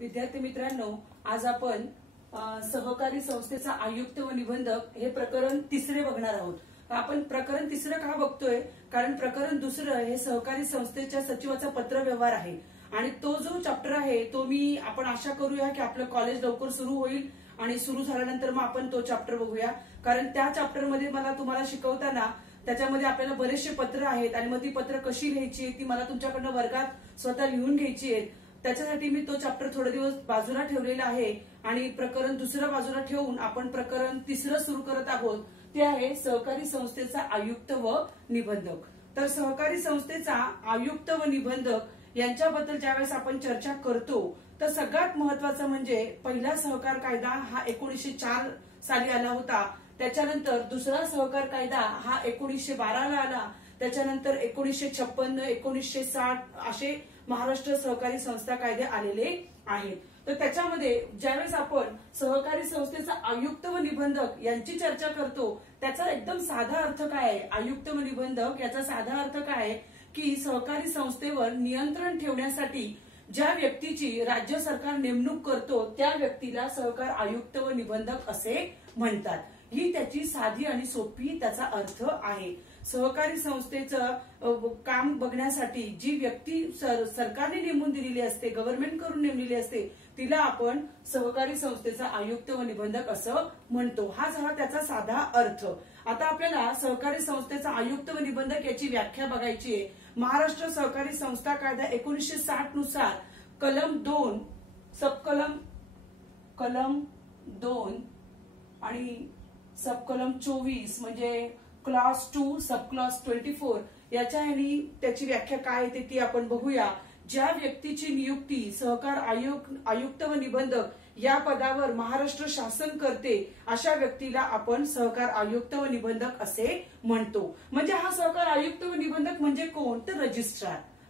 विद्यार्थी मित्रांनो, आज आपण सहकारी संस्थेचा आयुक्त व निबंधक हे प्रकरण तिसरे बघणार आहोत। आपण प्रकरण तिसरं का बघतोय? कारण प्रकरण दुसरं हे सहकारी संस्थेच्या सचिवाचा पत्रव्यवहार आहे आणि तो जो चॅप्टर आहे तो आपण आशा करूया की आपलं कॉलेज लवकर सुरू होईल आणि सुरू झाल्यानंतर मग आपण तो चॅप्टर बघूया। कारण त्या चॅप्टर मध्ये मला तुम्हाला शिकवताना त्याच्यामध्ये आपल्याला बरेचसे पत्र आहेत आणि मग ती पत्र कशी लिहायची ती मला तुमच्याकडनं वर्गात स्वतः लिहून घ्यायची आहेत। त्याच्यासाठी मी तो चॅप्टर थोडे दिवस बाजूला ठेवलेला आहे आणि प्रकरण दुसरं बाजूला ठेवून आपण प्रकरण तिसरं सुरू करत आहोत। ते आहे सहकारी संस्थेचा आयुक्त व निबंधक। तर सहकारी संस्थेचा आयुक्त व निबंधक यांच्याबद्दल ज्यावेळेस आपण चर्चा करतो तर सगळ्यात महत्वाचं म्हणजे पहिला सहकार कायदा हा 1904 साली आला होता। त्याच्यानंतर दुसरा सहकार कायदा हा 1912 ला आला। त्याच्यानंतर 1956, 1960 असे महाराष्ट्र सहकारी संस्था कायदे आलेले आहेत। तर त्याच्यामध्ये ज्यावेळेस आपण सहकारी संस्थेचा आयुक्त व निबंधक यांची चर्चा करतो त्याचा एकदम साधा अर्थ काय आहे? आयुक्त व निबंधक याचा साधा अर्थ काय आहे की सहकारी संस्थेवर नियंत्रण ठेवण्यासाठी ज्या व्यक्तीची राज्य सरकार नेमणूक करतो त्या व्यक्तीला सहकार आयुक्त व निबंधक असे म्हणतात। ही त्याची साधी आणि सोपी त्याचा अर्थ आहे। सहकारी संस्थेचं काम बघण्यासाठी जी व्यक्ती सरकारने नेमून दिलेली असते, गव्हर्नमेंट करून नेमलेली असते, तिला आपण सहकारी संस्थेचा आयुक्त व निबंधक असं म्हणतो। हा झाला त्याचा साधा अर्थ। आता आपल्याला सहकारी संस्थेचा आयुक्त व निबंधक याची व्याख्या बघायची आहे। महाराष्ट्र सहकारी संस्था कायदा 1960 नुसार कलम 2 कलम 2 आणि सबकलम 24 म्हणजे क्लॉज 2 सबक्लॉज 24 याच्या ह्यानी त्याची व्याख्या काय येते ती आपण बघूया। ज्या व्यक्तीची नियुक्ती सहकार आयुक्त व निबंधक या पदावर महाराष्ट्र शासन करते अशा व्यक्तीला आपण सहकार आयुक्त व निबंधक असे म्हणतो। म्हणजे हा सहकार आयुक्त व निबंधक म्हणजे कोण? तर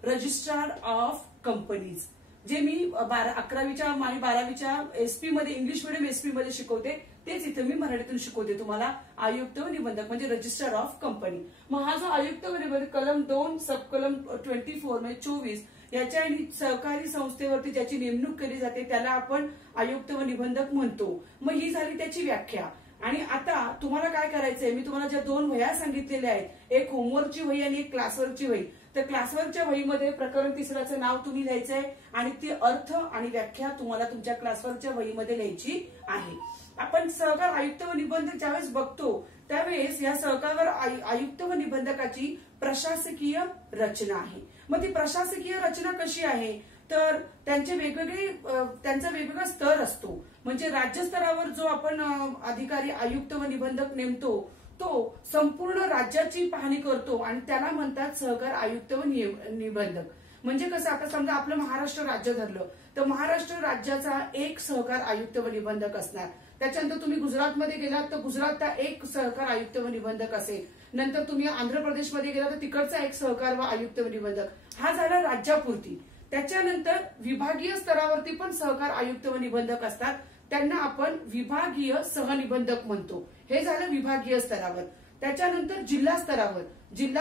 रजिस्ट्रार ऑफ कंपनीज। जे मी 11वीच्या आणि 12वीच्या एसपी मध्ये इंग्लिश मीडियम एसपी मध्ये शिकवते तेच इथे मी मराठीतून शिकवते तुम्हाला। आयुक्त व निबंधक म्हणजे रजिस्ट्रार ऑफ कंपनी। मग हा जो आयुक्त व निबंधक कलम 2 सबकलम 24 म्हणजे 24 याच्या सहकारी संस्थेवरती ज्याची नेमणूक केली जाते त्याला आपण आयुक्त व निबंधक म्हणतो। मग ही झाली त्याची व्याख्या। आणि आता तुम्हाला काय करायचंय? मी तुम्हाला ज्या 2 वह्या सांगितलेल्या आहेत, एक होमवर्कची वही आणि एक क्लासवर्कची वही। तर क्लासवर्कच्या वहीमध्ये प्रकरण तिसऱ्याचं नाव तुम्ही लिहायचंय आणि ती अर्थ आणि व्याख्या तुम्हाला तुमच्या क्लासवर्कच्या वहीमध्ये लिहायची आहे। आपण सहकार आयुक्त व निबंधक ज्यावेळेस बघतो त्यावेळेस या सहकार आयुक्त व निबंधकाची प्रशासकीय रचना आहे। मग ती प्रशासकीय रचना कशी आहे? तर त्यांचा वेगवेगळा स्तर असतो। म्हणजे राज्य स्तरावर जो आपण अधिकारी आयुक्त व निबंधक नेमतो तो संपूर्ण राज्याची पाहणी करतो आणि त्याला म्हणतात सहकार आयुक्त व निबंधक। म्हणजे कसं, आता समजा आपलं महाराष्ट्र राज्य धरलं तर महाराष्ट्र राज्याचा एक सहकार आयुक्त व निबंधक असणार। त्याच्यानंतर तुम्ही गुजरातमध्ये गेलात तर गुजरातचा एक सहकार आयुक्त व निबंधक असेल। नंतर तुम्ही आंध्र प्रदेशमध्ये गेलात तर तिकडचा एक सहकार व आयुक्त व निबंधक। हा झाला राज्यापुरती। त्याच्यानंतर विभागीय स्तरावरती पण सहकार आयुक्त व निबंधक असतात, त्यांना आपण विभागीय सहनिबंधक म्हणतो। हे झालं विभागीय स्तरावर। त्याच्यानंतर जिल्हा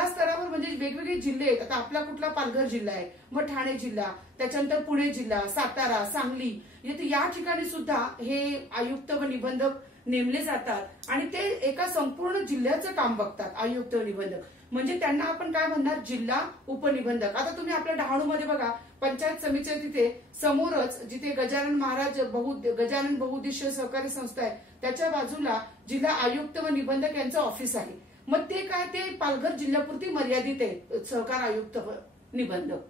स्तरावर म्हणजे वेगवेगळे जिल्हे आहेत। आता आपला कुठला पालघर जिल्हा आहे, मग ठाणे जिल्हा, त्याच्यानंतर पुणे जिल्हा, सातारा, सांगली या ठिकाणी सुद्धा हे आयुक्त व निबंधक नेमले जातात आणि ते एका संपूर्ण जिल्ह्याचं काम बघतात आयुक्त व निबंधक। म्हणजे त्यांना आपण काय म्हणणार? जिल्हा उपनिबंधक। आता तुम्ही आपल्या डहाणूमध्ये बघा पंचायत समितीच्या तिथे समोरच जिथे गजानन बहुउद्देशीय सहकारी संस्था आहे त्याच्या बाजूला जिल्हा आयुक्त व निबंधक यांचं ऑफिस आहे। मग ते काय, ते पालघर जिल्ह्यापुरती मर्यादित आहे सहकार आयुक्त व निबंधक।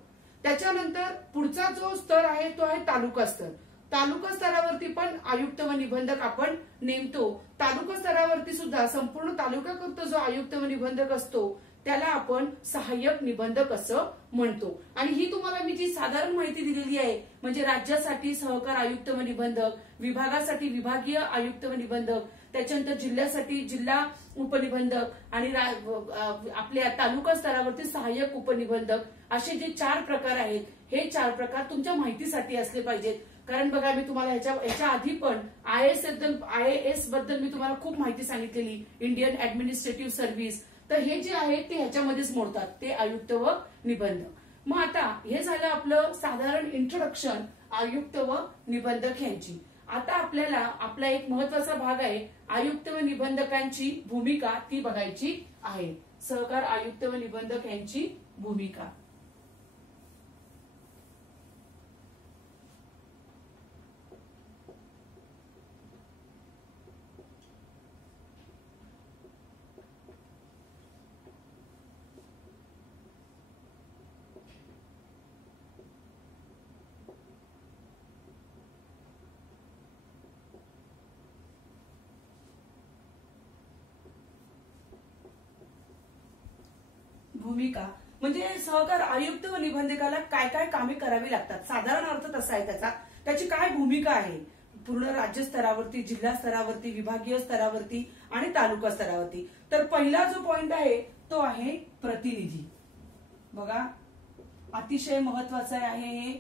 त्याच्यानंतर पुढचा जो स्तर आहे तो आहे तालुका स्तर। तालुका स्तरावरती पण आयुक्त व निबंधक आपण नेमतो। तालुका स्तरावरती सुद्धा संपूर्ण तालुक्याकरता जो आयुक्त व निबंधक असतो त्याला आपण सहाय्यक निबंधक असं म्हणतो। आणि ही तुम्हाला मी जी साधारण माहिती दिलेली आहे म्हणजे राज्यासाठी सहकार आयुक्त व निबंधक, विभागासाठी विभागीय आयुक्त व निबंधक, त्याच्यानंतर जिल्ह्यासाठी जिल्हा उपनिबंधक आणि आपल्या तालुका स्तरावरती सहाय्यक उपनिबंधक असे जे 4 प्रकार आहेत, हे 4 प्रकार तुमच्या माहितीसाठी असले पाहिजेत। कारण बघा मी तुम्हाला ह्याच्या आधी पण IAS बद्दल मी तुम्हाला खूप माहिती सांगितलेली, इंडियन ऍडमिनिस्ट्रेटिव्ह सर्व्हिस। तर हे जे आहे ते ह्याच्यामध्येच मोडतात, ते आयुक्त व निबंधक। मग आता हे झालं आपलं साधारण इंट्रोडक्शन आयुक्त व निबंधक यांची. आता आपल्याला आपला एक महत्वाचा भाग आहे आयुक्त व निबंधकांची भूमिका, ती बघायची आहे. सहकार आयुक्त व निबंधक यांची भूमिका. भूमिका म्हणजे सहकार आयुक्त व निबंधकाला काय काय कामे करावी लागतात, साधारण अर्थ तसा आहे त्याचा. त्याची काय भूमिका आहे पूर्ण राज्य स्तरावरती, जिल्हा स्तरावरती, विभागीय स्तरावरती आणि तालुका स्तरावरती. तर पहिला जो पॉइंट आहे तो आहे प्रतिनिधी. बघा अतिशय महत्वाचं आहे हे.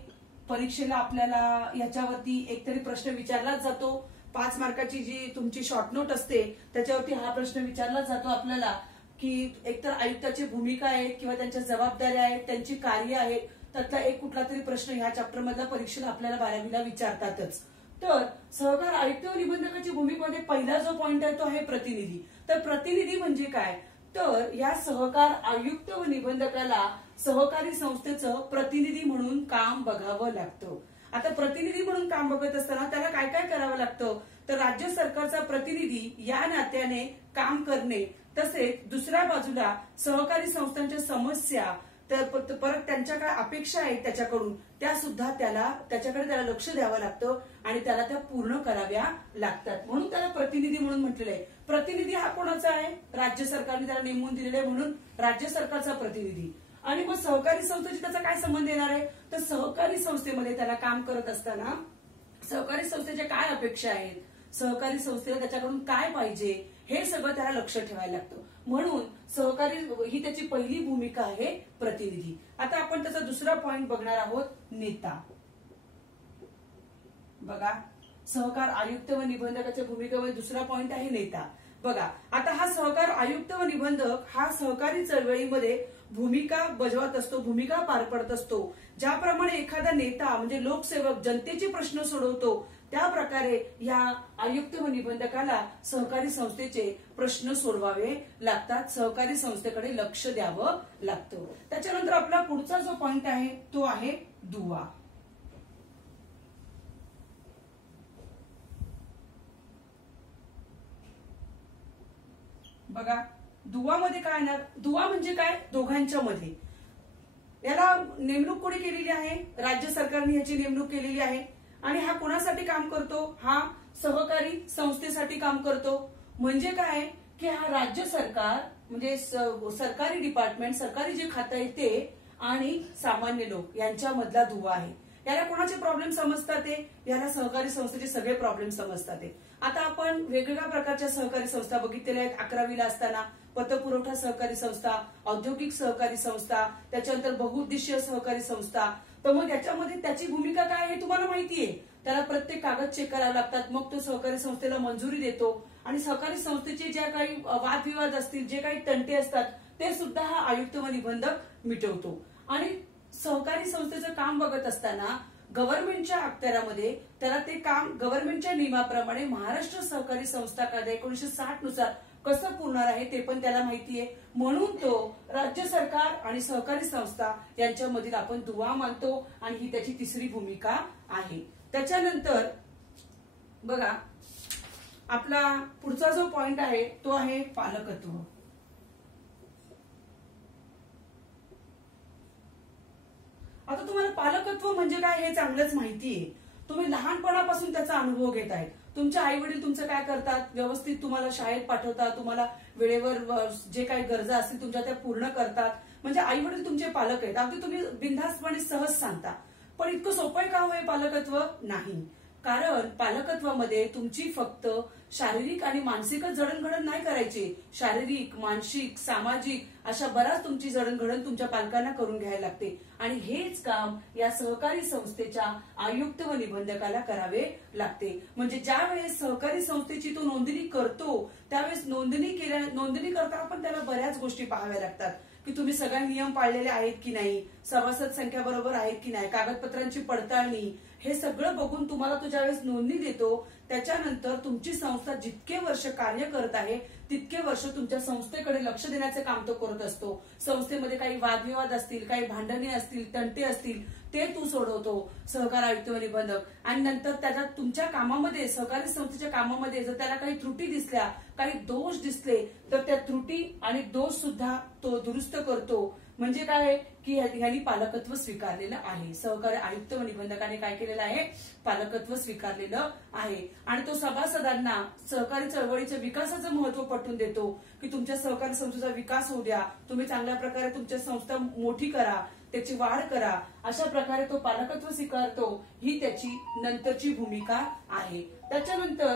परीक्षेला आपल्याला याच्यावरती एकतरी प्रश्न विचारलाच जातो. 5 मार्काची जी तुमची शॉर्ट नोट असते त्याच्यावरती हा प्रश्न विचारलाच जातो आपल्याला की एकतर आयुक्ताची भूमिका आहे किंवा त्यांच्या जबाबदाऱ्या आहेत, त्यांची कार्य आहेत, त्यातला एक कुठला तरी प्रश्न ह्या चॅप्टर मधला परीक्षेला आपल्याला 12वीला विचारतातच. तर सहकार आयुक्त व निबंधकाची भूमिकेमध्ये पहिला जो पॉइंट आहे तो आहे प्रतिनिधी. तर प्रतिनिधी म्हणजे काय, तर या सहकार आयुक्त व निबंधकाला सहकारी संस्थेचं प्रतिनिधी म्हणून काम बघावं लागतं. आता प्रतिनिधी म्हणून काम बघत असताना त्याला काय काय करावं लागतं, तर राज्य सरकारचा प्रतिनिधी या नात्याने काम करणे, तसेच दुसऱ्या बाजूला सहकारी संस्थांच्या समस्या, तर परत त्यांच्या काय अपेक्षा आहेत त्याच्याकडून, त्या सुद्धा त्याच्याकडे लक्ष द्यावं लागतं आणि त्याला त्या पूर्ण कराव्या लागतात. म्हणून त्याला प्रतिनिधी म्हणून म्हटलेलं आहे. प्रतिनिधी हा कोणाचा आहे, राज्य सरकारने त्याला नेमून दिलेला आहे म्हणून राज्य सरकारचा प्रतिनिधी. आणि मग सहकारी संस्थेशी त्याचा काय संबंध येणार आहे, तर सहकारी संस्थेमध्ये त्याला काम करत असताना सहकारी संस्थेच्या काय अपेक्षा आहेत, सहकारी संस्थेला त्याच्याकडून काय पाहिजे, हे सगळं त्याला लक्ष ठेवायला लागतं. म्हणून सहकारी ही त्याची पहिली भूमिका आहे प्रतिनिधी. आता आपण त्याचा दुसरा पॉइंट बघणार आहोत, नेता. बघा सहकार आयुक्त व निबंधकाच्या भूमिकेमध्ये दुसरा पॉइंट आहे नेता. बघा आता हा सहकार आयुक्त व निबंधक हा सहकारी चळवळीमध्ये भूमिका बजावत असतो, भूमिका पार पडत असतो. ज्याप्रमाणे एखादा नेता म्हणजे लोकसेवक जनतेचे प्रश्न सोडवतो, त्या प्रकारे या आयुक्त व निबंधकाला सहकारी संस्थेचे प्रश्न सोडवावे लागतात, सहकारी संस्थेकडे लक्ष द्यावं लागतं. त्याच्यानंतर आपला पुढचा जो पॉइंट आहे तो आहे दुवा. बघा दुवामध्ये काय येणार, दुवा म्हणजे काय, दोघांच्या मध्ये. याला नेमणूक कोणी केलेली आहे, राज्य सरकारने याची नेमणूक केलेली आहे. आणि हा कोणासाठी काम करतो, हा सहकारी संस्थेसाठी काम करतो. म्हणजे काय की हा राज्य सरकार म्हणजे सरकारी डिपार्टमेंट, सरकारी जे खातं आहे ते आणि सामान्य लोक यांच्यामधला दुवा आहे. याला कोणाचे प्रॉब्लेम समजतात ते, याला सहकारी संस्थेचे सगळे प्रॉब्लेम समजतात ते. आता आपण वेगवेगळ्या प्रकारच्या सहकारी संस्था बघितलेल्या आहेत 11वीला असताना. पतपुरवठा सहकारी संस्था, औद्योगिक सहकारी संस्था, त्याच्यानंतर बहुउद्देशीय सहकारी संस्था. तर मग याच्यामध्ये त्याची भूमिका काय हे तुम्हाला माहितीये. त्याला प्रत्येक कागद चेक करावे लागतात, मग तो सहकारी संस्थेला मंजुरी देतो. आणि सहकारी संस्थेचे ज्या काही वादविवाद असतील, जे काही तंटे असतात, ते सुद्धा हा आयुक्त व निबंधक मिटवतो. आणि सहकारी संस्थेचं काम बघत असताना गव्हर्नमेंटच्या अखत्यारामध्ये त्याला ते काम गव्हर्नमेंटच्या नियमाप्रमाणे महाराष्ट्र सहकारी संस्था कायदा 1960 नुसार कसं पुरणार आहे ते पण त्याला माहितीये. म्हणून तो राज्य सरकार आणि सहकारी संस्था यांच्यामधील आपण दुवा मानतो आणि ही त्याची तिसरी भूमिका आहे. त्याच्यानंतर बघा आपला पुढचा जो पॉइंट आहे तो आहे पालकत्व. आता तुम्हाला पालकत्व म्हणजे काय हे चांगलंच माहितीये. तुम्ही लहानपणापासून त्याचा अनुभव घेत आहेत. तुमचे आई वडील तुमचं काय करतात, व्यवस्थित तुम्हाला शाळेत पाठवतात, तुम्हाला वेळेवर जे काही गरजा असतील तुमच्या त्या पूर्ण करतात. म्हणजे आई वडील तुमचे पालक आहेत. अगदी तुम्ही बिनधास्तपणे सहज सांगता. पण इतकं सोपं का होय पालकत्व, नाही. कारण पालकत्वामध्ये तुमची फक्त शारीरिक आणि मानसिकच जडणघडण नाही करायची. शारीरिक, मानसिक, सामाजिक अशा बराच तुमची जडणघडण तुमच्या पालकांना करून घ्यायला लागते. आणि हेच काम या सहकारी संस्थेच्या आयुक्त व निबंधकाला करावे लागते. म्हणजे ज्या वेळेस सहकारी संस्थेची तो नोंदणी करतो त्यावेळेस नोंदणी करताना पण त्याला बऱ्याच गोष्टी पाहाव्या लागतात. की तुम्ही सगळे नियम पाळलेले आहेत की नाही, सभासद संख्या बरोबर आहेत की नाही, कागदपत्रांची पडताळणी, हे सगळं बघून तुम्हाला तो ज्यावेळेस नोंदणी देतो त्याच्यानंतर तुमची संस्था जितके वर्ष कार्य करत आहे तितके वर्ष तुमच्या संस्थेकडे लक्ष देण्याचे काम तो करत असतो. संस्थेमध्ये काही वादविवाद असतील, काही भांडणे असतील, तंटे असतील, ते तू सोडवतो सहकार आयुक्त व निबंधक. आणि नंतर त्याच्यात तुमच्या कामामध्ये, सहकारी संस्थेच्या कामामध्ये जर त्याला काही त्रुटी दिसल्या, काही दोष दिसले तर त्या त्रुटी आणि दोष सुद्धा तो दुरुस्त करतो. म्हणजे काय की ह्यांनी पालकत्व स्वीकारलेलं आहे. सहकारी आयुक्त व निबंधकाने काय केलेलं आहे, पालकत्व स्वीकारलेलं आहे. आणि तो सभासदांना सहकारी चळवळीच्या विकासाचं महत्व पटवून देतो की तुमच्या सहकारी संस्थेचा विकास होऊ द्या, तुम्ही चांगल्या प्रकारे तुमच्या संस्था मोठी करा, त्याची वाढ करा, अशा प्रकारे तो पालकत्व स्वीकारतो. ही त्याची नंतरची भूमिका आहे. त्याच्यानंतर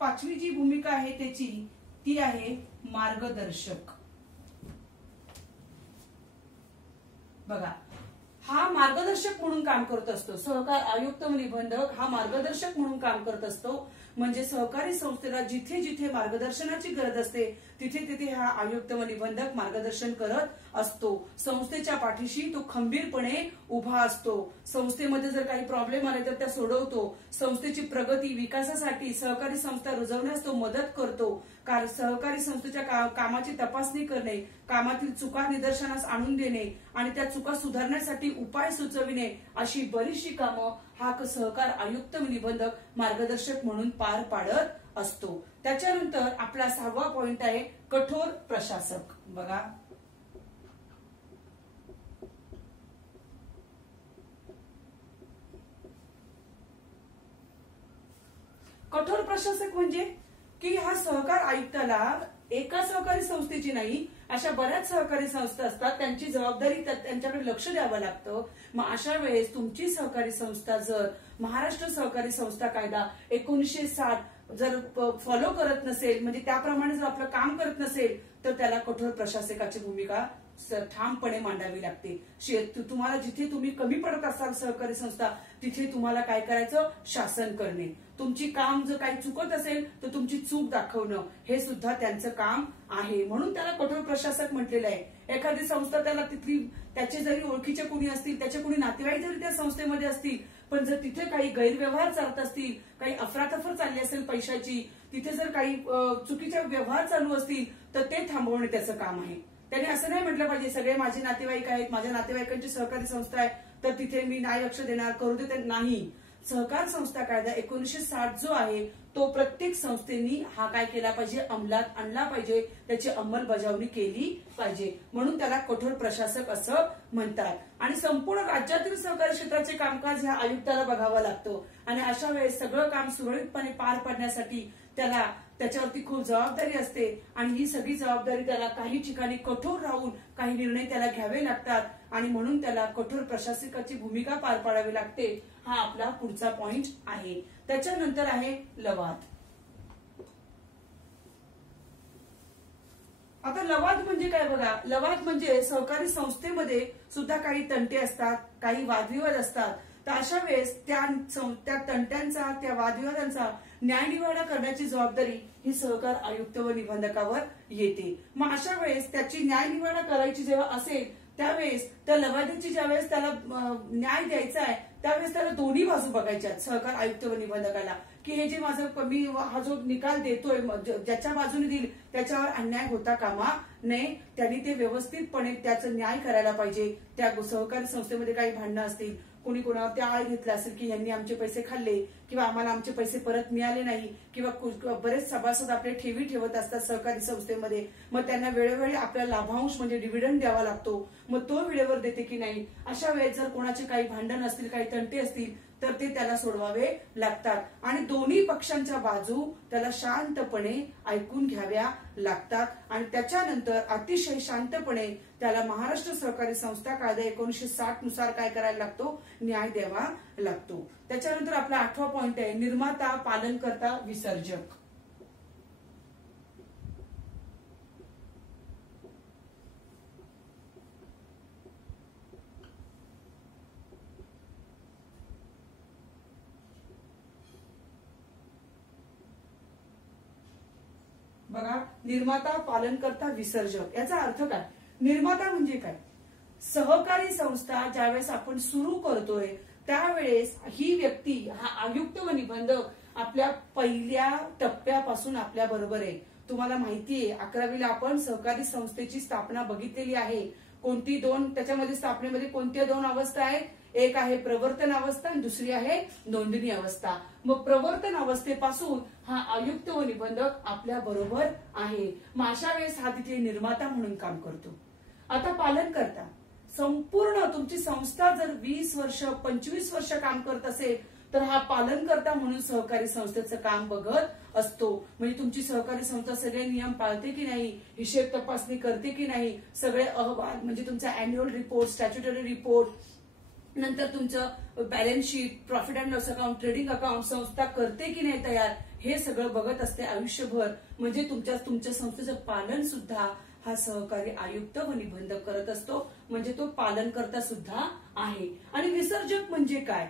पाचवी जी भूमिका आहे त्याची ती आहे मार्गदर्शक. बघा, हा मार्गदर्शक म्हणून काम करत असतो. सहकार आयुक्त व निबंधक हा मार्गदर्शक म्हणून काम करत असतो. म्हणजे सहकारी संस्थेला जिथे जिथे मार्गदर्शनाची गरज असते तिथे तिथे हा आयुक्त व निबंधक मार्गदर्शन करत असतो. संस्थेच्या पाठीशी तो खंबीरपणे उभा असतो. संस्थेमध्ये जर काही प्रॉब्लेम आले तर त्या सोडवतो. संस्थेची प्रगती विकासासाठी सहकारी संस्था रुजवण्यास तो मदत करतो. सहकारी संस्थेच्या कामाची तपासणी करणे, कामातील चुका निदर्शनास आणून देणे आणि त्या चुका सुधारण्यासाठी उपाय सुचविणे, अशी बरीचशी कामं हा सहकार आयुक्त व निबंधक मार्गदर्शक म्हणून पार पाडत असतो. त्याच्यानंतर आपला 6वा पॉइंट आहे कठोर प्रशासक. बघा, कठोर प्रशासक म्हणजे की हा सहकार आयुक्ताला एका सहकारी संस्थेची नाही, अशा बऱ्याच सहकारी संस्था असतात, त्यांची जबाबदारी त्यांच्याकडे लक्ष द्यावं लागतं. मग अशा वेळेस तुमची सहकारी संस्था जर महाराष्ट्र सहकारी संस्था कायदा 1960 जर फॉलो करत नसेल, म्हणजे त्याप्रमाणे जर आपलं काम करत नसेल, तर त्याला कठोर प्रशासकाची भूमिका ठामपणे मांडावी लागते. तुम्हाला जिथे तुम्ही कमी पडत असाल सहकारी संस्था, तिथे तुम्हाला काय करायचं, शासन करणे. तुमची काम जर काही चुकत असेल तर तुमची चूक दाखवणं, हे सुद्धा त्यांचं काम आहे. म्हणून त्याला कठोर प्रशासक म्हटलेलं आहे. एखादी संस्था त्याला तिथली त्याचे जरी ओळखीचे कुणी असतील, त्याचे कुणी नातेवाईक जरी त्या संस्थेमध्ये असतील, पण जर तिथे काही गैरव्यवहार चालत असतील, काही अफरातफर चालली असेल पैशाची, तिथे जर काही चुकीचे व्यवहार चालू असतील, तर ते थांबवणे त्याचं काम आहे. त्याने असं नाही म्हटलं पाहिजे सगळे माझे नातेवाईक आहेत, माझ्या नातेवाईकांची सहकारी संस्था आहे, तर तिथे मी नाही लक्ष देणार, करू दे. नाही, सहकार संस्था कायदा 1960 जो आहे तो प्रत्येक संस्थेनी हा काय केला पाहिजे, अंमलात आणला पाहिजे, त्याची अंमलबजावणी केली पाहिजे. म्हणून त्याला कठोर प्रशासक असं म्हणतात. आणि संपूर्ण राज्यातील सहकारी क्षेत्राचे कामकाज ह्या आयुक्ताला बघावं लागतं. आणि अशा वेळेस सगळं काम सुरळीतपणे पार पाडण्यासाठी त्याच्यावरती खूप जबाबदारी असते. आणि ही सगळी जबाबदारी त्याला काही ठिकाणी कठोर राहून काही निर्णय त्याला घ्यावे लागतात. आणि म्हणून त्याला कठोर प्रशासकाची भूमिका पार पाडावी लागते. हा आपला पुढचा पॉइंट आहे. त्याच्यानंतर आहे लवाद. आता लवाद म्हणजे काय बघा, लवाद म्हणजे सहकारी संस्थेमध्ये सुद्धा काही तंटे असतात, काही वादविवाद असतात. तर अशा वेळेस त्या तंट्यांचा, त्या वादविवादांचा न्यायनिवाडा करण्याची जबाबदारी ही सहकार आयुक्त व निबंधकावर येते. मग अशा वेळेस त्याची न्यायनिवाडा करायची जेव्हा असेल त्यावेळेस त्या लवादाची ज्यावेळेस त्याला न्याय द्यायचा आहे त्यावेळेस त्याला दोन्ही बाजू बघायच्या सहकार आयुक्त व निबंधकाला, की हे जे माझं मी हा जो निकाल देतोय ज्याच्या बाजूने देईल त्याच्यावर अन्याय होता कामा नये. त्यांनी ते व्यवस्थितपणे त्याचं न्याय करायला पाहिजे. त्या सहकारी संस्थेमध्ये काही भांडणं असतील, कोणी कोणावर त्या आळ घेतला असेल की यांनी आमचे पैसे खाल्ले किंवा आम्हाला आमचे पैसे परत मिळाले नाही, किंवा बरेच सभासद आपले ठेवी ठेवत असतात सहकारी संस्थेमध्ये, मग त्यांना वेळोवेळी आपला लाभांश म्हणजे डिव्हिडंड द्यावा लागतो, मग तो वेळेवर देते की नाही. अशा वेळेस जर कोणाचे काही भांडण असतील, काही तंटे असतील, तर ते त्याला सोडवावे लागतात. आणि दोन्ही पक्षांच्या बाजू त्याला शांतपणे ऐकून घ्याव्या लागतात. आणि त्याच्यानंतर अतिशय शांतपणे त्याला महाराष्ट्र सहकारी संस्था कायदा 1960 नुसार काय करायला लागतो, न्याय द्यावा लागतो. त्याच्यानंतर आपला 8वा पॉइंट आहे निर्माता, पालनकर्ता, विसर्जक. बघा, निर्माता, पालनकर्ता, विसर्जक याचा अर्थ काय. निर्माता म्हणजे काय? सहकारी संस्था ज्यावेळेस आपण सुरू करतोय त्यावेळेस ही व्यक्ती, हा आयुक्त व निबंधक आपल्या पहिल्या टप्प्यापासून आपल्या बरोबर आहे. तुम्हाला माहितीये 11वीला आपण सहकारी संस्थेची स्थापना बघितलेली आहे. कोणती दोन, त्याच्यामध्ये स्थापनेमध्ये कोणत्या दोन अवस्था आहेत? एक आहे प्रवर्तन अवस्था आणि दुसरी आहे नोंदणी अवस्था. मग प्रवर्तन अवस्थेपासून हा आयुक्त व निबंधक आपल्या बरोबर आहे. मग अशा वेळेस हा तिथे निर्माता म्हणून काम करतो. आता पालन करता, संपूर्ण तुमची संस्था जर 20 वर्ष 25 वर्ष काम करत असेल तर हा पालन करता म्हणून सहकारी संस्थेचं काम बघत असतो. म्हणजे तुमची सहकारी संस्था सगळे नियम पाळते की नाही, हिशेब तपासणी करते की नाही, सगळे अहवाल म्हणजे तुमचा अॅन्युअल रिपोर्ट, स्टॅच्युटरी रिपोर्ट, नंतर तुमचं balance sheet, profit and loss account, trading account संस्था करते की नाही तयार, हे सगळं बघत असते आयुष्यभर. म्हणजे तुमच्या संस्थेचं पालन सुद्धा हा सहकारी आयुक्त व निबंधक करत असतो. म्हणजे तो पालन करता सुद्धा आहे. आणि विसर्जक म्हणजे काय?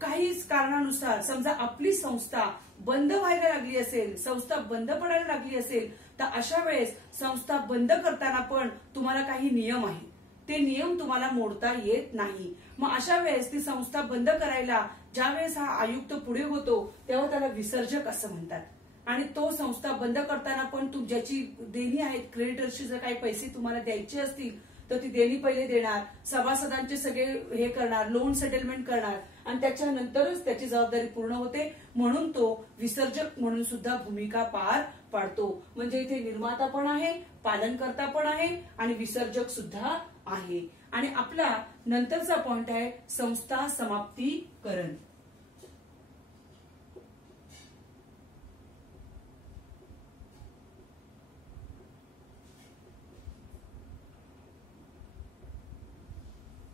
काही कारणानुसार समजा आपली संस्था बंद व्हायला लागली असेल, संस्था बंद पडायला लागली असेल, तर अशा वेळेस संस्था बंद करताना पण तुम्हाला काही नियम आहेत, ते नियम तुम्हाला मोडता येत नाही. मग अशा वेळेस ती संस्था बंद करायला ज्यावेळेस हा आयुक्त पुढे होतो तेव्हा त्याला विसर्जक असं म्हणतात. आणि तो संस्था बंद करताना पण ज्याची देणी आहेत, क्रेडिटर्सची जर काही पैसे तुम्हाला द्यायचे असतील तर ती देणी पहिले देणार, सभासदांचे सगळे हे करणार, लोन सेटलमेंट करणार आणि त्याच्यानंतरच त्याची जबाबदारी पूर्ण होते. म्हणून तो विसर्जक म्हणून सुद्धा भूमिका पार पाडतो. म्हणजे इथे निर्माता पण आहे, पालनकर्ता पण आहे आणि विसर्जक सुद्धा आहे. आणि आपला नंतरचा पॉइंट आहे संस्था समाप्तीकरण.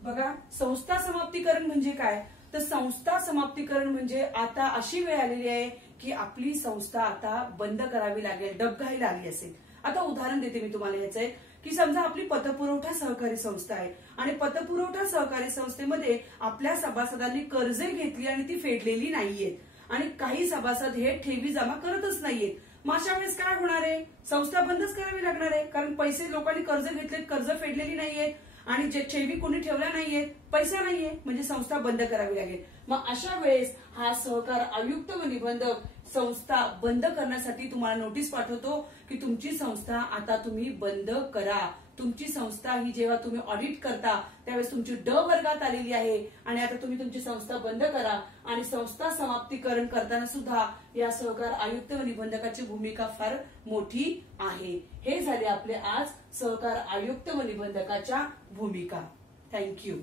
बघा, संस्था समाप्तीकरण म्हणजे काय? तर संस्था समाप्तीकरण म्हणजे आता अशी वेळ आलेली आहे की आपली संस्था आता बंद करावी लागेल, डबघाईला आली असेल. आता उदाहरण देते मी तुम्हाला याचं, की समजा आपली पतपुरवठा सहकारी संस्था आहे आणि पतपुरवठा सहकारी संस्थेमध्ये आपल्या सभासदांनी कर्जे घेतली आणि ती फेडलेली नाहीयेत आणि काही सभासद हे ठेवी जमा करतच नाहीयेत. मग अशा वेळेस काय होणार आहे? संस्था बंदच करावी लागणार आहे. कारण पैसे लोकांनी कर्ज घेतलेत, कर्ज फेडलेली नाहीयेत आणि जे ठेवी कोणी ठेवल्या नाहीयेत, पैसा नाहीये, म्हणजे संस्था बंद करावी लागेल. मग अशा वेळेस हा सहकार आयुक्त व निबंधक संस्था बंद करण्यासाठी तुम्हाला नोटीस पाठवतो की तुमची संस्था आता तुम्ही बंद करा. तुमची संस्था ही जेव्हा तुम्ही ऑडिट करता त्यावेळेस तुमची ड वर्गात आलेली आहे आणि आता तुम्ही तुमची संस्था बंद करा. आणि संस्था समाप्तीकरण करताना सुद्धा या सहकार आयुक्त व निबंधकाची भूमिका फार मोठी आहे. हे झाले आपले आज सहकार आयुक्त व निबंधकाच्या भूमिका. थँक्यू.